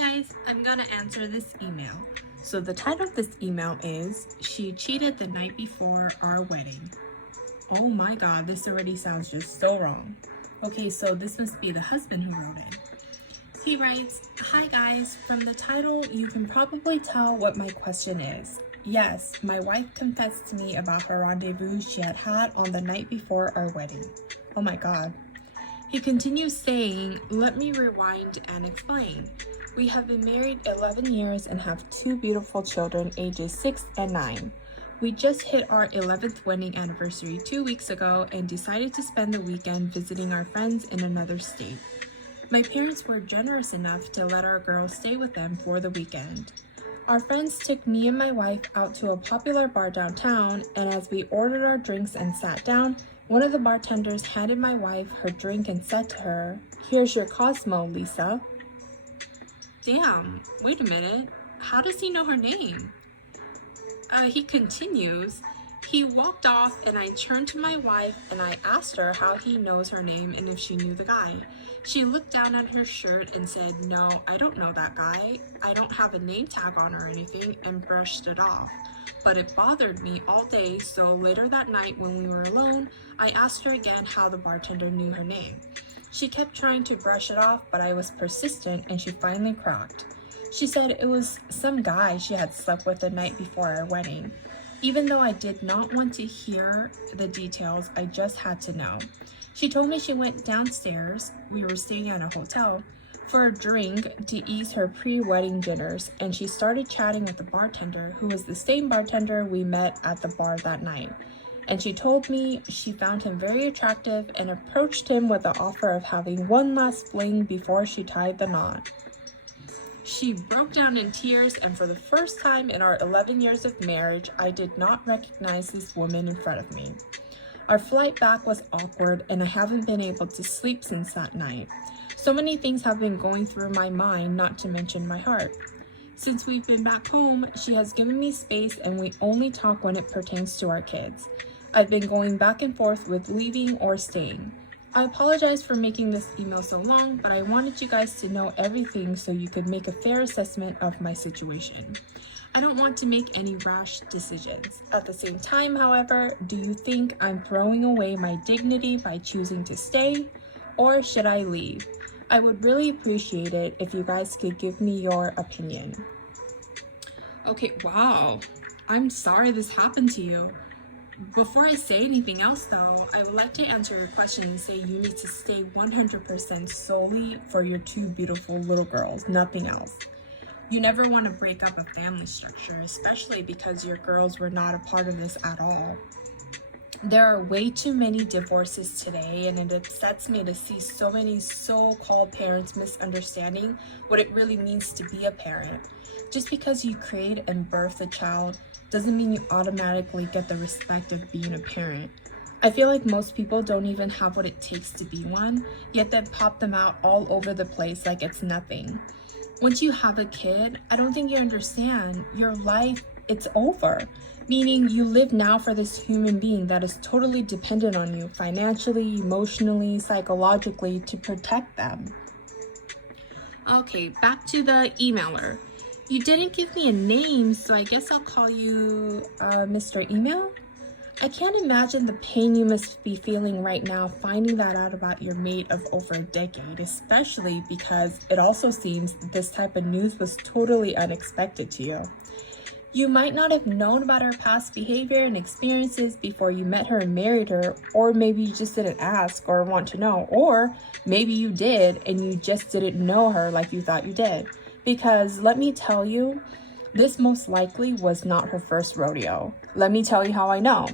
guys, I'm gonna answer this email. So the title of this email is, She Cheated the Night Before Our Wedding. Oh my god, this already sounds just so wrong. Okay, so this must be the husband who wrote it. He writes, Hi guys, from the title you can probably tell what my question is. Yes, my wife confessed to me about her rendezvous she had had on the night before our wedding. Oh my god. He continues saying, let me rewind and explain. We have been married 11 years and have 2 beautiful children ages 6 and 9. We just hit our 11th wedding anniversary 2 weeks ago and decided to spend the weekend visiting our friends in another state. My parents were generous enough to let our girls stay with them for the weekend. Our friends took me and my wife out to a popular bar downtown, and as we ordered our drinks and sat down, one of the bartenders handed my wife her drink and said to her, Here's your Cosmo, Lisa. Damn, wait a minute. How does he know her name? He continues, he walked off and I turned to my wife and I asked her how he knows her name and if she knew the guy. She looked down at her shirt and said, No, I don't know that guy. I don't have a name tag on or anything, and brushed it off. But it bothered me all day, so later that night when we were alone, I asked her again how the bartender knew her name. She kept trying to brush it off, but I was persistent and she finally cracked. She said it was some guy she had slept with the night before our wedding. Even though I did not want to hear the details, I just had to know. She told me she went downstairs, we were staying at a hotel, for a drink to ease her pre-wedding jitters, and she started chatting with the bartender, who was the same bartender we met at the bar that night. And she told me she found him very attractive and approached him with the offer of having one last fling before she tied the knot. She broke down in tears, and for the first time in our 11 years of marriage, I did not recognize this woman in front of me. Our flight back was awkward, and I haven't been able to sleep since that night. So many things have been going through my mind, not to mention my heart. Since we've been back home, she has given me space and we only talk when it pertains to our kids. I've been going back and forth with leaving or staying. I apologize for making this email so long, but I wanted you guys to know everything so you could make a fair assessment of my situation. I don't want to make any rash decisions. At the same time, however, do you think I'm throwing away my dignity by choosing to stay, or should I leave? I would really appreciate it if you guys could give me your opinion. Okay, wow. I'm sorry this happened to you. Before I say anything else though, I would like to answer your question and say you need to stay 100% solely for your 2 beautiful little girls, nothing else. You never want to break up a family structure, especially because your girls were not a part of this at all. There are way too many divorces today, and it upsets me to see so many so-called parents misunderstanding what it really means to be a parent. Just because you create and birth a child doesn't mean you automatically get the respect of being a parent. I feel like most people don't even have what it takes to be one, yet they pop them out all over the place like it's nothing. Once you have a kid, I don't think you understand. Your life, it's over. Meaning you live now for this human being that is totally dependent on you financially, emotionally, psychologically to protect them. Okay, back to the emailer. You didn't give me a name, so I guess I'll call you Mr. Email? I can't imagine the pain you must be feeling right now finding that out about your mate of over a decade, especially because it also seems that this type of news was totally unexpected to you. You might not have known about her past behavior and experiences before you met her and married her, or maybe you just didn't ask or want to know, or maybe you did and you just didn't know her like you thought you did. Because let me tell you, this most likely was not her first rodeo. Let me tell you how I know.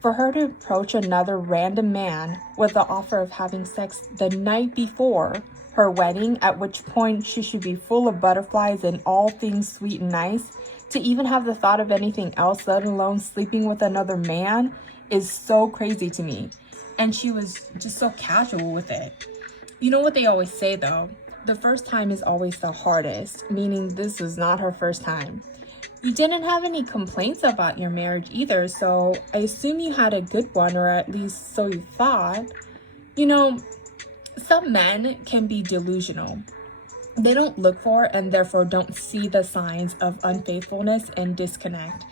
For her to approach another random man with the offer of having sex the night before her wedding, at which point she should be full of butterflies and all things sweet and nice, to even have the thought of anything else, let alone sleeping with another man, is so crazy to me. And she was just so casual with it. You know what they always say though? The first time is always the hardest, meaning this was not her first time. You didn't have any complaints about your marriage either, so I assume you had a good one, or at least so you thought. You know, some men can be delusional. they don't look for and therefore don't see the signs of unfaithfulness and disconnect.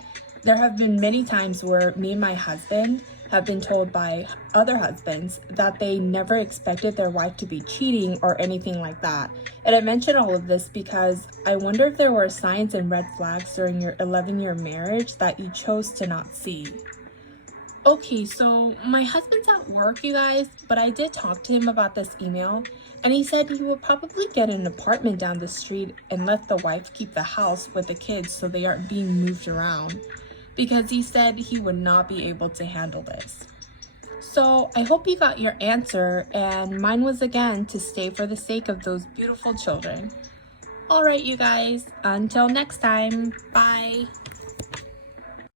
There have been many times where me and my husband have been told by other husbands that they never expected their wife to be cheating or anything like that. And I mention all of this because I wonder if there were signs and red flags during your 11-year marriage that you chose to not see. Okay, so my husband's at work, you guys, but I did talk to him about this email, and he said he would probably get an apartment down the street and let the wife keep the house with the kids so they aren't being moved around, because he said he would not be able to handle this. So I hope you got your answer, and mine was again to stay for the sake of those beautiful children. All right, you guys, until next time, bye.